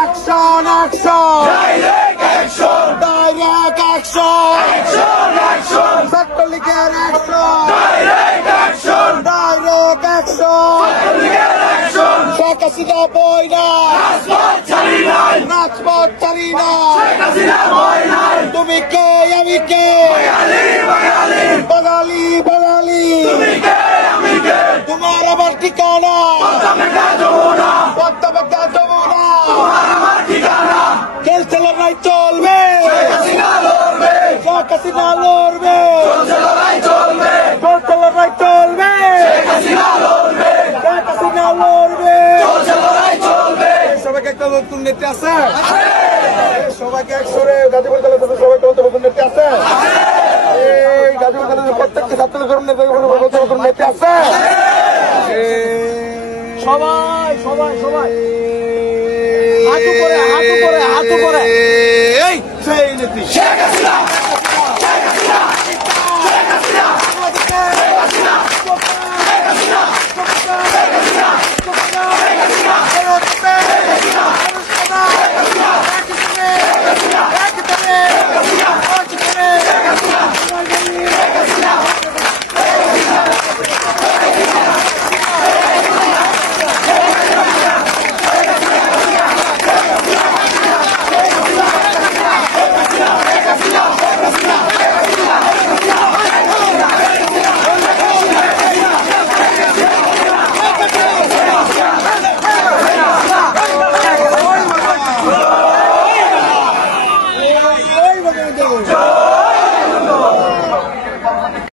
Action, action, direct action, direct action, action, action, Satoligar action, direct action, direct action, Satoligar action, Sheikh Hasina boy na, Rajpath chali nai, Rajpath chali nai, Sheikh Hasina boy nai, tumi ke, ami ke, Bangali, Bangali, Bangali, Bangali, tumi ke, ami ke, tumhara bar ठिकाना, पत्ता में क्या जमुना, पत्ता में क्या जमुना, तुम्हारा मार ठिकाना, खेल चलो राई चोल में, Sheikh Hasina लोर में, Sheikh Hasina लोर में, चोल चलो राई चोल में, चोल चलो राई चोल में, Sheikh Hasina लोर में, Sheikh Hasina लोर में, चोल चलो राई चोल में, সবাইকে একটা নতুন নেতা আছে, সবাইকে একসরে গাজীপুর জেলা থেকে সবাইকে নতুন নেতা আছে, এই গাজীপুর জেলার প্রত্যেকটা ছাত্র নতুন নেতা আছে, সবাই সবাই সবাই হাঁটু করে হাঁটু করে হাঁটু করে এই সেই নীতি শেখ হাসিনা শেখ হাসিনা শেখ হাসিনা শেখ হাসিনা শেখ হাসিনা শেখ হাসিনা শেখ হাসিনা শেখ হাসিনা